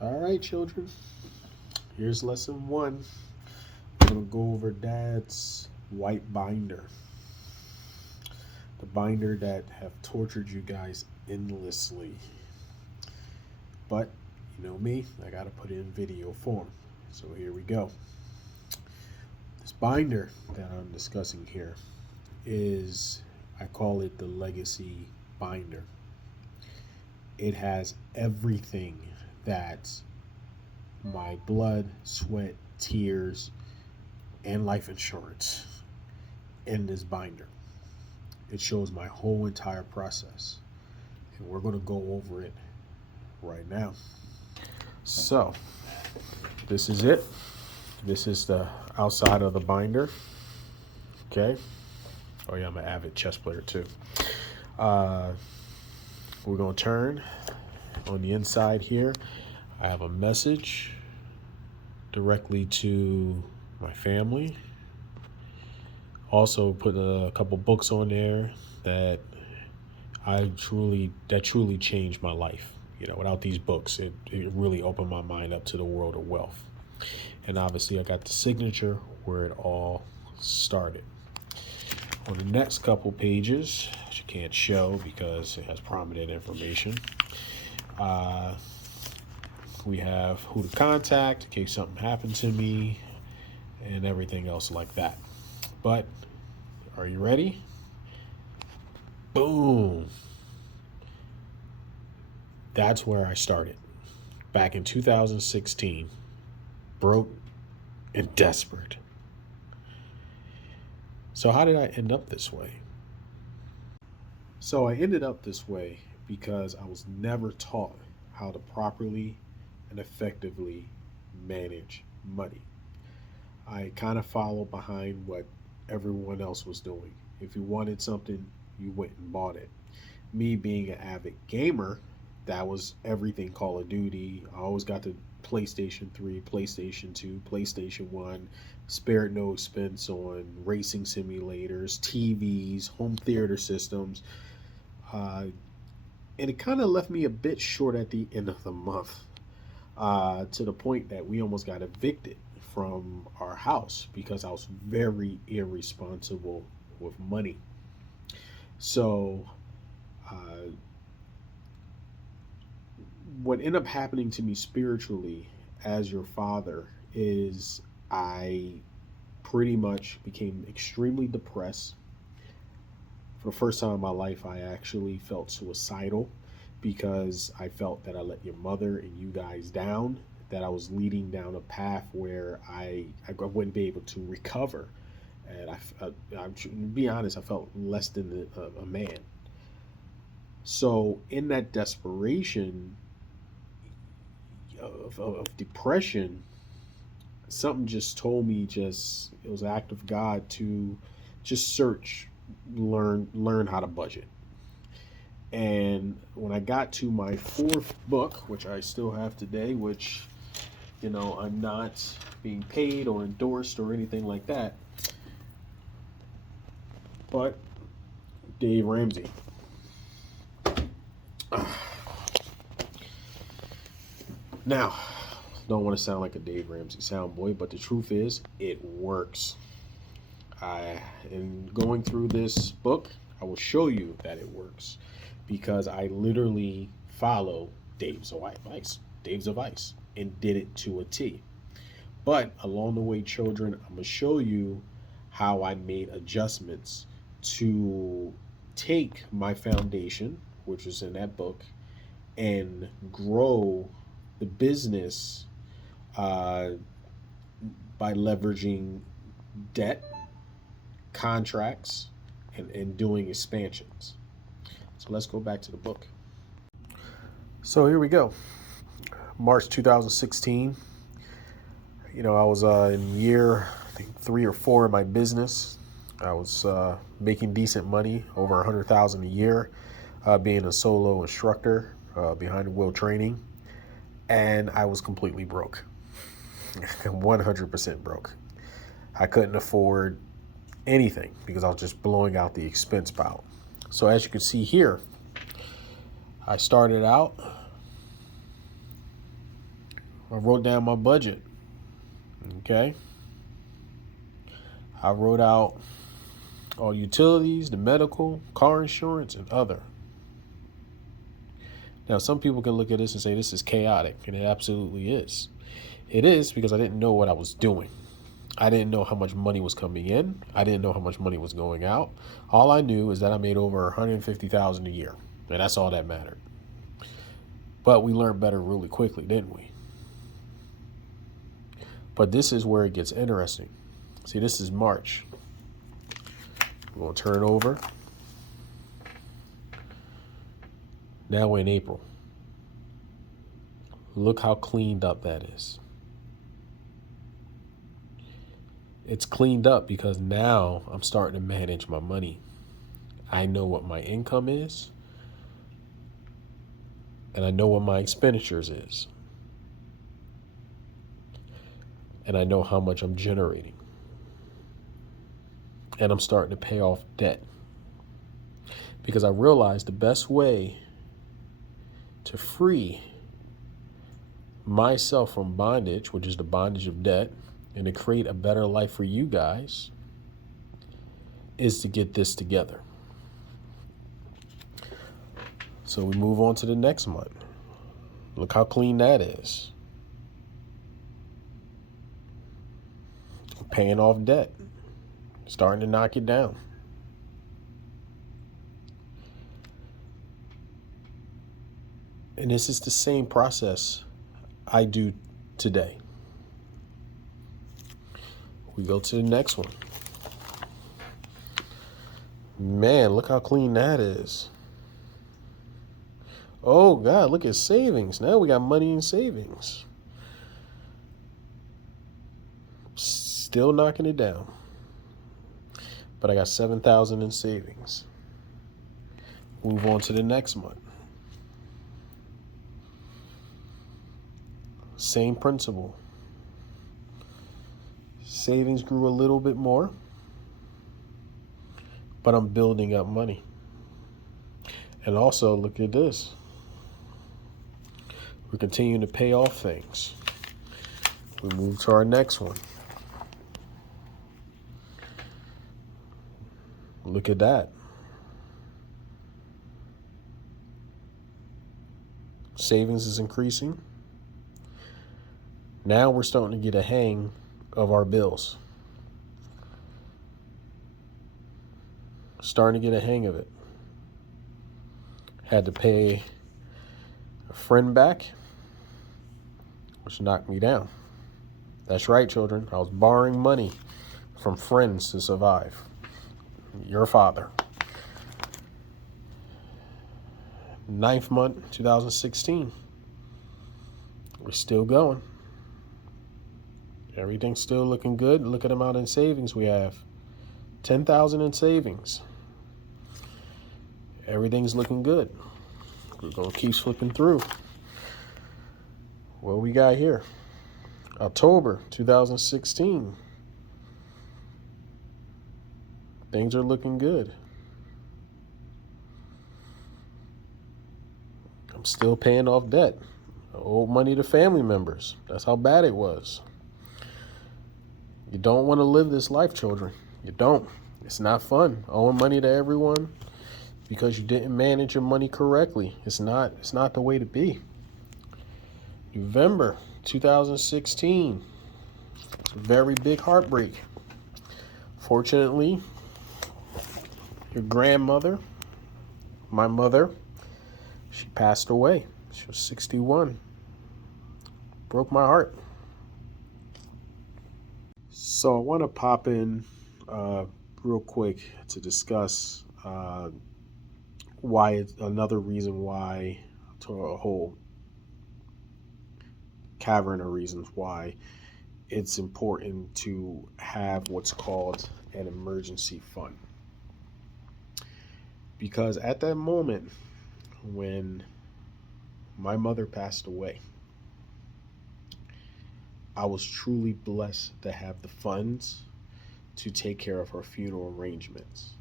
All right, children. Here's lesson one. I'm going to go over Dad's white binder. The binder that have tortured you guys endlessly. But, you know me, I got to put it in video form. So here we go. This binder that I'm discussing here is, I call it the legacy binder. It has everything that my blood, sweat, tears, and life insurance in this binder. It shows my whole entire process. And we're going to go over it right now. So, this is it. This is the outside of the binder. Okay. Oh, yeah, I'm an avid chess player too. We're going to turn on the inside here. I have a message directly to my family. Also put a couple books on there that truly changed my life. You know, without these books, it really opened my mind up to the world of wealth. And obviously I got the signature where it all started. On the next couple pages, which you can't show because it has prominent information, we have who to contact in case something happened to me and everything else like that. But are you ready? Boom. That's where I started. Back in 2016, broke and desperate. So how did I end up this way? So I ended up this way because I was never taught how to properly and effectively manage money. I kind of followed behind what everyone else was doing. If you wanted something, you went and bought it. Me being an avid gamer, that was everything Call of Duty. I always got the PlayStation 3, PlayStation 2, PlayStation 1, spared no expense on racing simulators, TVs, home theater systems. And it kind of left me a bit short at the end of the month, to the point that we almost got evicted from our house because I was very irresponsible with money. So, uh, what ended up happening to me spiritually as your father is I pretty much became extremely depressed. For the first time in my life, I actually felt suicidal because I felt that I let your mother and you guys down, that I was leading down a path where I wouldn't be able to recover. And to be honest, I felt less than a man. So, in that desperation of depression, something just told me it was an act of God to just learn how to budget. And when I got to my fourth book, which I still have today, which, I'm not being paid or endorsed or anything like that, but Dave Ramsey. Now, don't want to sound like a Dave Ramsey soundboy, but the truth is, it works. In going through this book, I will show you that it works because I literally follow Dave's advice, and did it to a T. But along the way, children, I'm going to show you how I made adjustments to take my foundation, which was in that book, and grow the business uh, by leveraging debt, contracts, and doing expansions. So let's go back to the book. So here we go. March 2016. I was in year, I think 3 or 4 in my business. I was making decent money, over 100,000 a year, being a solo instructor behind the wheel training, and I was completely broke, 100% broke. I couldn't afford anything because I was just blowing out the expense pile. So as you can see here, I started out I wrote down my budget. Okay. I wrote out all utilities, the medical, car insurance, and other. Now, some people can look at this and say this is chaotic, and it absolutely is. It is because I didn't know what I was doing. I didn't know how much money was coming in. I didn't know how much money was going out. All I knew is that I made over $150,000 a year, and that's all that mattered. But we learned better really quickly, didn't we? But this is where it gets interesting. See, this is March. We're going to turn over. Now we're in April. Look how cleaned up that is. It's cleaned up because now I'm starting to manage my money. I know what my income is, and I know what my expenditures is. And I know how much I'm generating. And I'm starting to pay off debt. Because I realized the best way to free myself from bondage, which is the bondage of debt, and to create a better life for you guys, is to get this together. So we move on to the next month. Look how clean that is. Paying off debt. Starting to knock it down. And this is the same process I do today. We go to the next one. Man, look how clean that is. Oh, God, look at savings. Now we got money in savings. Still knocking it down. But I got $7,000 in savings. Move on to the next month. Same principle. Savings grew a little bit more, but I'm building up money. And also, look at this. We're continuing to pay off things. We move to our next one. Look at that. Savings is increasing. Now we're starting to get a hang of our bills. Starting to get a hang of it. Had to pay a friend back, which knocked me down. That's right, children. I was borrowing money from friends to survive. Your father. 9th month, 2016. We're still going. Everything's still looking good. Look at the amount in savings we have. 10,000 in savings. Everything's looking good. We're going to keep flipping through. What we got here? October 2016. Things are looking good. I'm still paying off debt. I owe money to family members. That's how bad it was. You don't want to live this life, children. You don't. It's not fun. Owing money to everyone because you didn't manage your money correctly. It's not the way to be. November 2016. Very big heartbreak. Fortunately, your grandmother, my mother, she passed away. She was 61. Broke my heart. So I want to pop in real quick to discuss another reason why, to a whole cavern of reasons why it's important to have what's called an emergency fund. Because at that moment when my mother passed away, I was truly blessed to have the funds to take care of her funeral arrangements.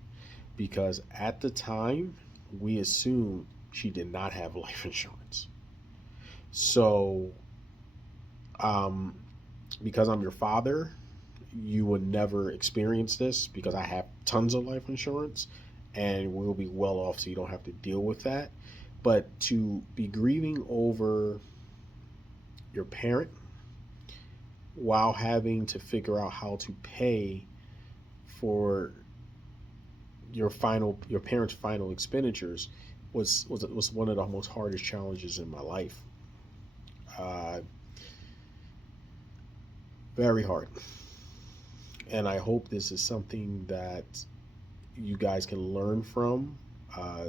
Because at the time, we assumed she did not have life insurance. So Um, because I'm your father, you would never experience this because I have tons of life insurance and we'll be well off so you don't have to deal with that. But to be grieving over your parent while having to figure out how to pay for your parents' final expenditures was one of the most hardest challenges in my life. Uh, Very hard. And I hope this is something that you guys can learn from.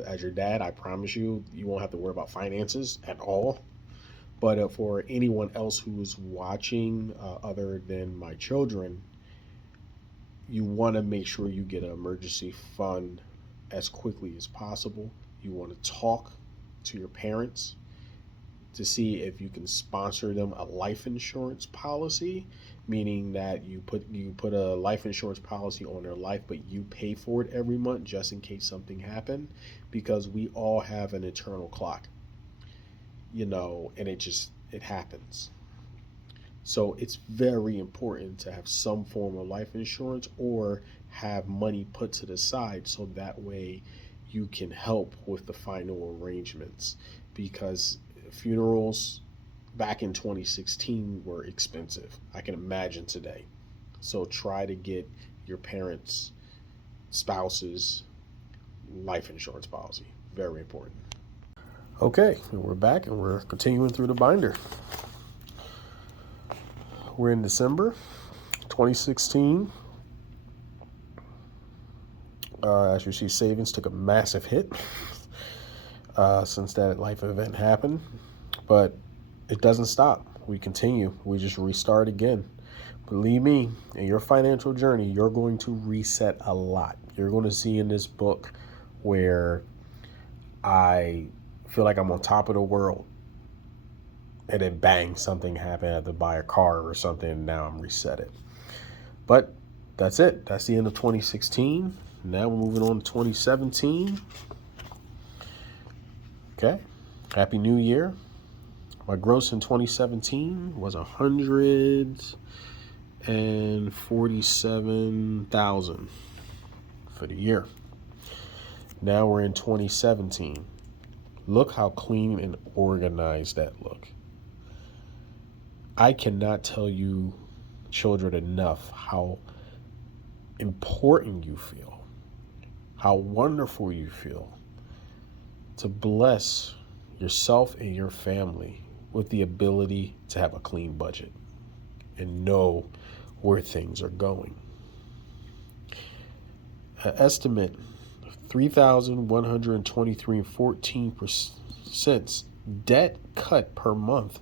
As your dad, I promise you, you won't have to worry about finances at all. But for anyone else who is watching, other than my children, you want to make sure you get an emergency fund as quickly as possible. You want to talk to your parents to see if you can sponsor them a life insurance policy, meaning that you put a life insurance policy on their life, but you pay for it every month just in case something happened, because we all have an internal clock, and it happens. So it's very important to have some form of life insurance or have money put to the side so that way you can help with the final arrangements, because funerals back in 2016 were expensive. I can imagine today. So try to get your parents' spouses life insurance policy. Very important. Okay, and we're back and we're continuing through the binder. We're in December 2016. As you see, savings took a massive hit since that life event happened. But it doesn't stop. We continue. We just restart again. Believe me, in your financial journey, you're going to reset a lot. You're going to see in this book where I feel like I'm on top of the world, and then bang, something happened. I had to buy a car or something, and now I'm reset it. But that's it. That's the end of 2016. Now we're moving on to 2017. Okay. Happy New Year. My gross in 2017 was $147,000 for the year. Now we're in 2017. Look how clean and organized that look. I cannot tell you, children, enough how important you feel, how wonderful you feel to bless yourself and your family with the ability to have a clean budget and know where things are going. An estimate of $3,123.14 debt cut per month.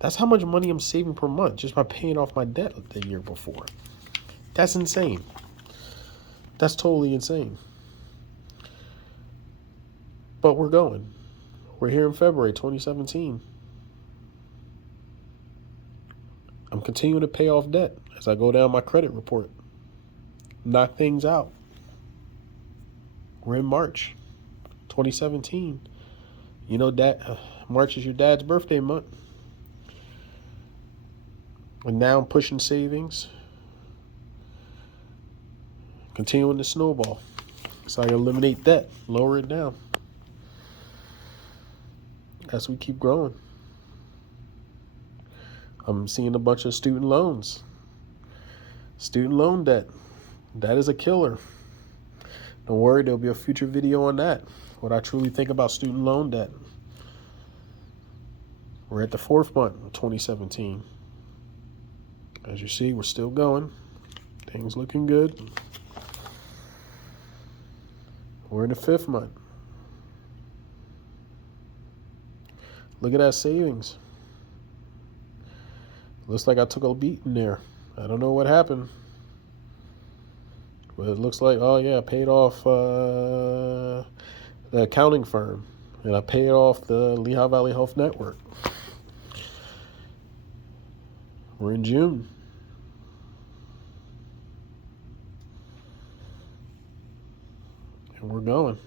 That's how much money I'm saving per month just by paying off my debt the year before. That's insane. That's totally insane. But we're going. We're here in February 2017. I'm continuing to pay off debt as I go down my credit report. Knock things out. We're in March 2017. You know, March is your dad's birthday month. And now I'm pushing savings. Continuing to snowball. So I eliminate debt, lower it down as we keep growing. I'm seeing a bunch of student loans. Student loan debt. That is a killer. Don't worry, there'll be a future video on that. What I truly think about student loan debt. We're at the 4th month of 2017. As you see, we're still going. Things looking good. We're in the 5th month. Look at that savings. Looks like I took a beating there. I don't know what happened. But it looks like, oh yeah, I paid off the accounting firm. And I paid off the Lehigh Valley Health Network. We're in June. And we're going.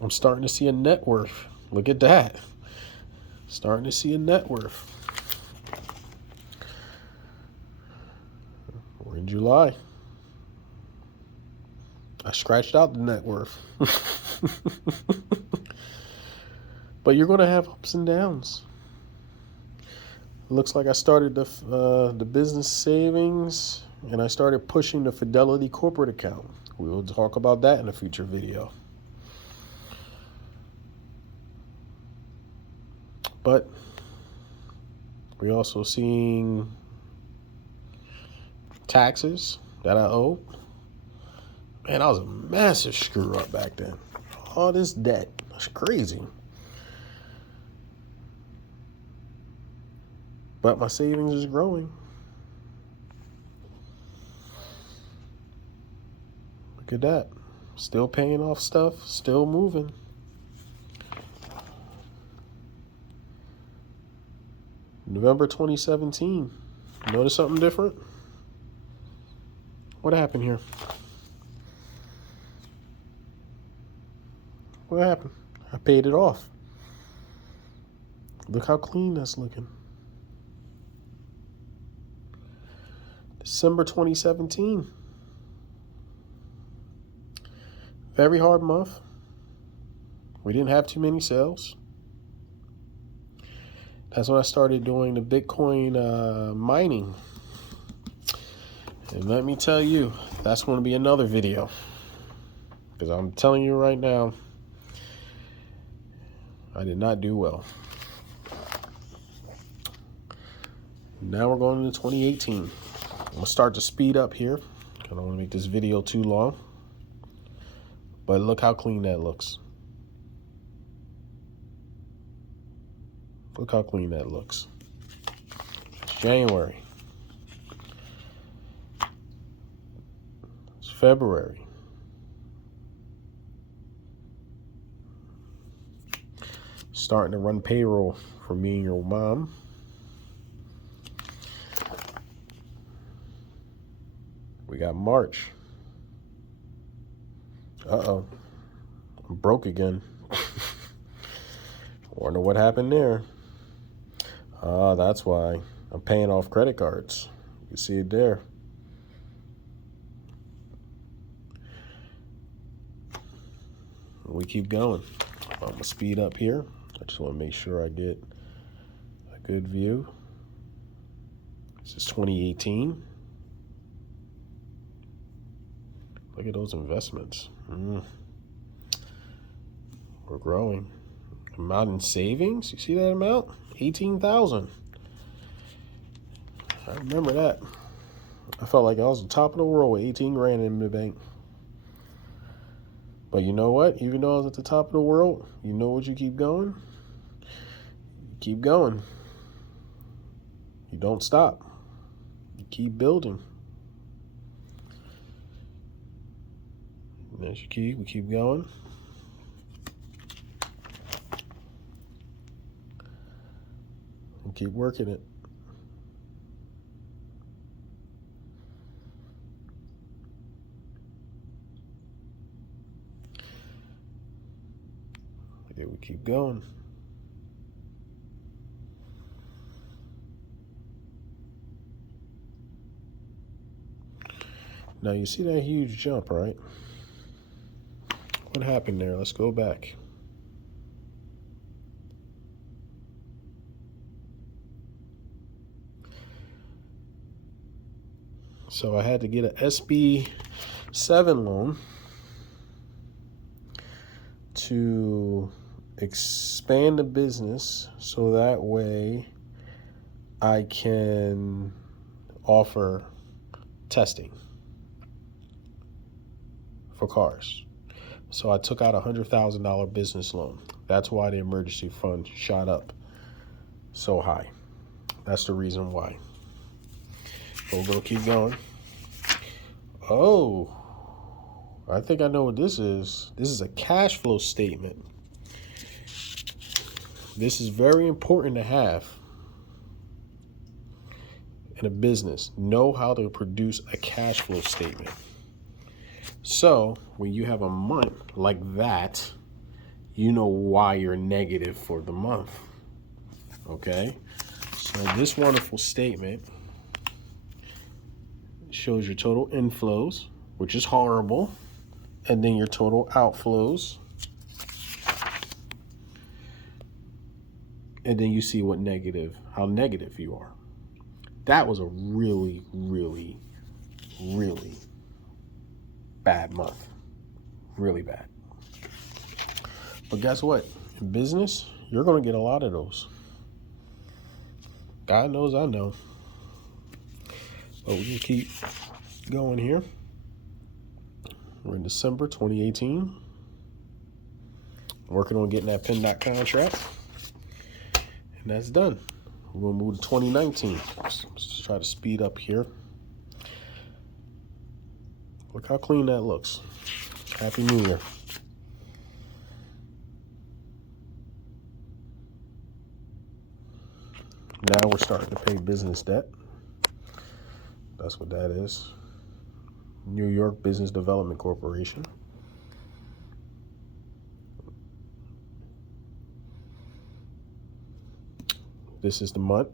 I'm starting to see a net worth. Look at that. Starting to see a net worth. We're in July. I scratched out the net worth. But you're going to have ups and downs. Looks like I started the business savings, and I started pushing the Fidelity corporate account. We will talk about that in a future video. But we're also seeing taxes that I owe. Man, I was a massive screw up back then. All this debt. That's crazy. But my savings is growing. Look at that. Still paying off stuff, still moving. November 2017. Notice something different? What happened here? What happened? I paid it off. Look how clean that's looking. December 2017. Very hard month. We didn't have too many sales. That's when I started doing the Bitcoin mining. And let me tell you, that's going to be another video. Because I'm telling you right now, I did not do well. Now we're going into 2018. I'm going to start to speed up here. I don't want to make this video too long. But look how clean that looks. Look how clean that looks. It's January. It's February. Starting to run payroll for me and your mom. We got March. Uh-oh. I'm broke again. Wonder what happened there. That's why. I'm paying off credit cards. You see it there. We keep going. I'm going to speed up here. I just want to make sure I get a good view. This is 2018. Look at those investments. We're growing. Amount in savings. You see that amount? 18,000. I remember that. I felt like I was on top of the world with 18 grand in the bank. But you know what? Even though I was at the top of the world, you know what you keep going? You keep going. You don't stop. You keep building. There's your key. We keep going. And keep working it. Okay, we keep going. Now you see that huge jump, right? What happened there? Let's go back. So I had to get an SB 7 loan to expand the business so that way I can offer testing for cars. So I took out a $100,000 business loan. That's why the emergency fund shot up so high. That's the reason why. We're going to keep going. Oh, I think I know what this is. This is a cash flow statement. This is very important to have in a business. Know how to produce a cash flow statement. So when you have a month like that, you know why you're negative for the month. Okay, so this wonderful statement shows your total inflows, which is horrible, and then your total outflows, and then you see how negative you are. That was a really, really, really bad month. Really bad. But guess what? In business, you're going to get a lot of those. God knows I know. But we just keep going here. We're in December 2018. Working on getting that PennDOT contract. And that's done. We're going to move to 2019. Let's try to speed up here. Look how clean that looks. Happy New Year. Now we're starting to pay business debt. That's what that is. New York Business Development Corporation. This is the month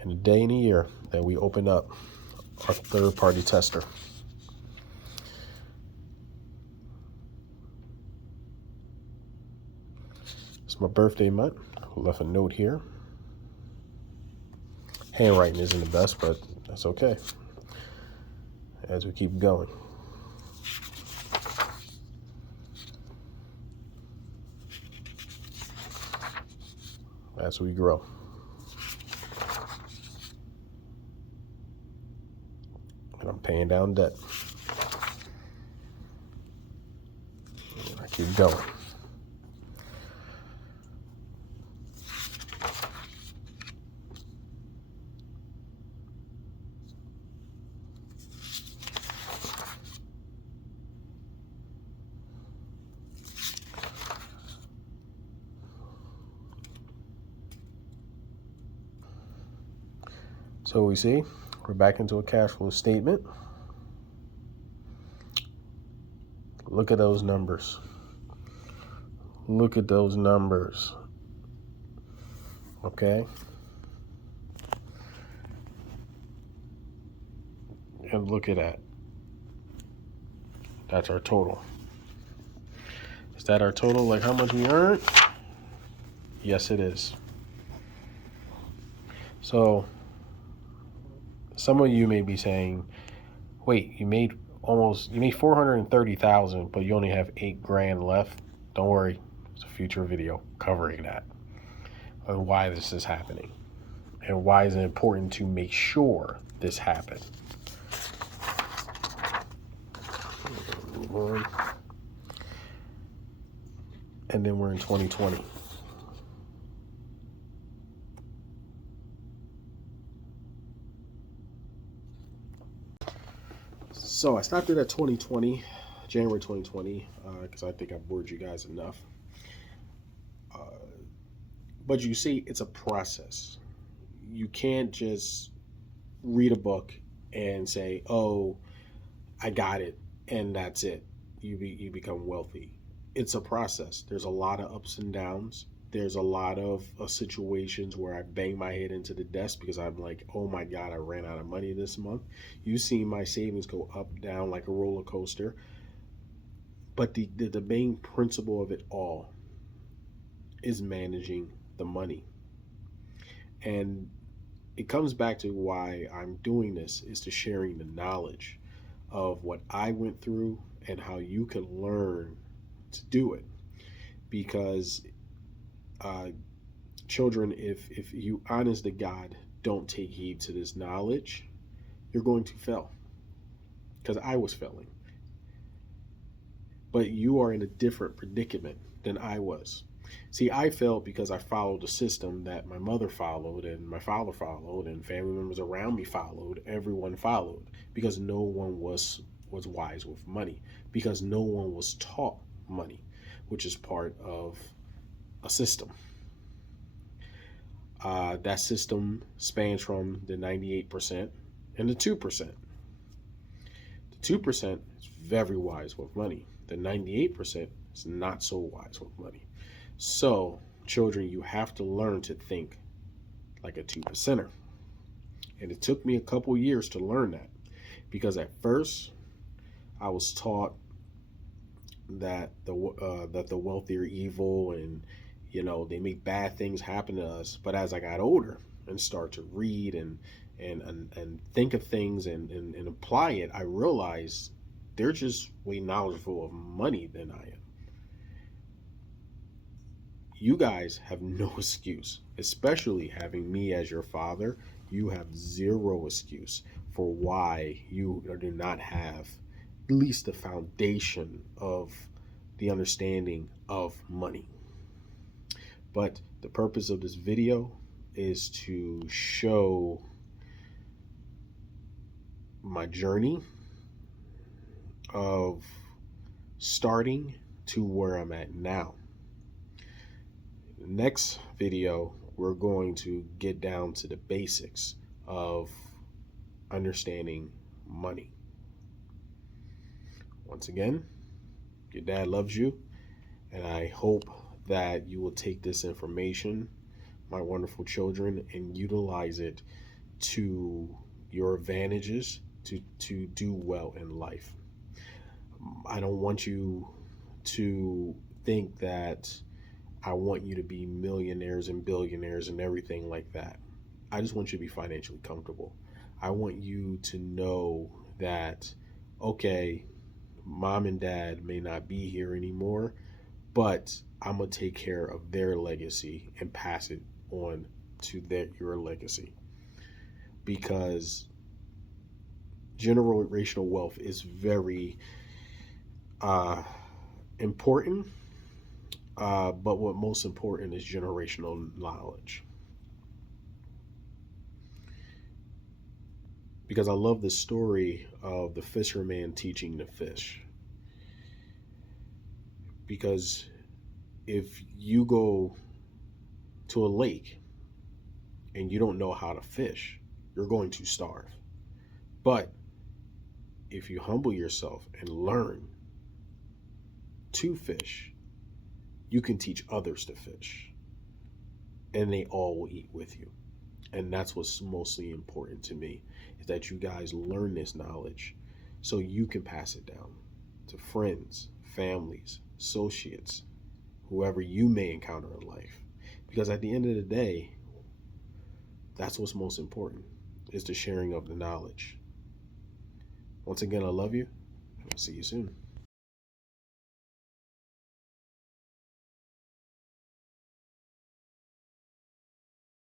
and the day and the year that we open up our third-party tester. It's my birthday month. I left a note here. Handwriting isn't the best, but that's okay as we keep going. As we grow. And I'm paying down debt. And I keep going. So we see we're back into a cash flow statement. Look at those numbers. Look at those numbers. Okay. And look at that. That's our total. Is that our total? Like how much we earned? Yes, it is. So some of you may be saying, wait, you made 430,000, but you only have $8,000 left. Don't worry, it's a future video covering that and why this is happening and why is it important to make sure this happened. Move on. And then we're in 2020. So I stopped it at 2020, January 2020, because I think I bored you guys enough. But you see, it's a process. You can't just read a book and say, oh, I got it, and that's it. You become wealthy. It's a process. There's a lot of ups and downs. There's a lot of situations where I bang my head into the desk because I'm like, oh my God, I ran out of money this month. You've seen my savings go up, down like a roller coaster. But the main principle of it all is managing the money. And it comes back to why I'm doing this, is to sharing the knowledge of what I went through and how you can learn to do it. Because children, if you honest to God don't take heed to this knowledge, you're going to fail. Because I was failing. But you are in a different predicament than I was. See, I failed because I followed a system that my mother followed and my father followed and family members around me followed. Everyone followed because no one was wise with money, because no one was taught money, which is part of a system. That system spans from the 98% and the 2%. The 2% is very wise with money. The 98% is not so wise with money. So children, you have to learn to think like a 2%er. And it took me a couple years to learn that, because at first I was taught that the wealthy are evil, and they make bad things happen to us. But as I got older and start to read and think of things and apply it, I realized they're just way knowledgeable of money than I am. You guys have no excuse, especially having me as your father. You have zero excuse for why you do not have at least the foundation of the understanding of money. But the purpose of this video is to show my journey of starting to where I'm at now. Next video, we're going to get down to the basics of understanding money. Once again, your dad loves you, and I hope that you will take this information, my wonderful children, and utilize it to your advantages to do well in life. I don't want you to think that I want you to be millionaires and billionaires and everything like that. I just want you to be financially comfortable. I want you to know that, okay, mom and dad may not be here anymore, but I'm going to take care of their legacy and pass it on to your legacy. Because generational wealth is very important. But what most important is generational knowledge. Because I love the story of the fisherman teaching the fish. Because if you go to a lake and you don't know how to fish, you're going to starve. But if you humble yourself and learn to fish, you can teach others to fish, and they all will eat with you. And that's what's mostly important to me, is that you guys learn this knowledge so you can pass it down to friends, families, associates, whoever you may encounter in life. Because at the end of the day, that's what's most important, is the sharing of the knowledge. Once again, I love you, and I'll see you soon.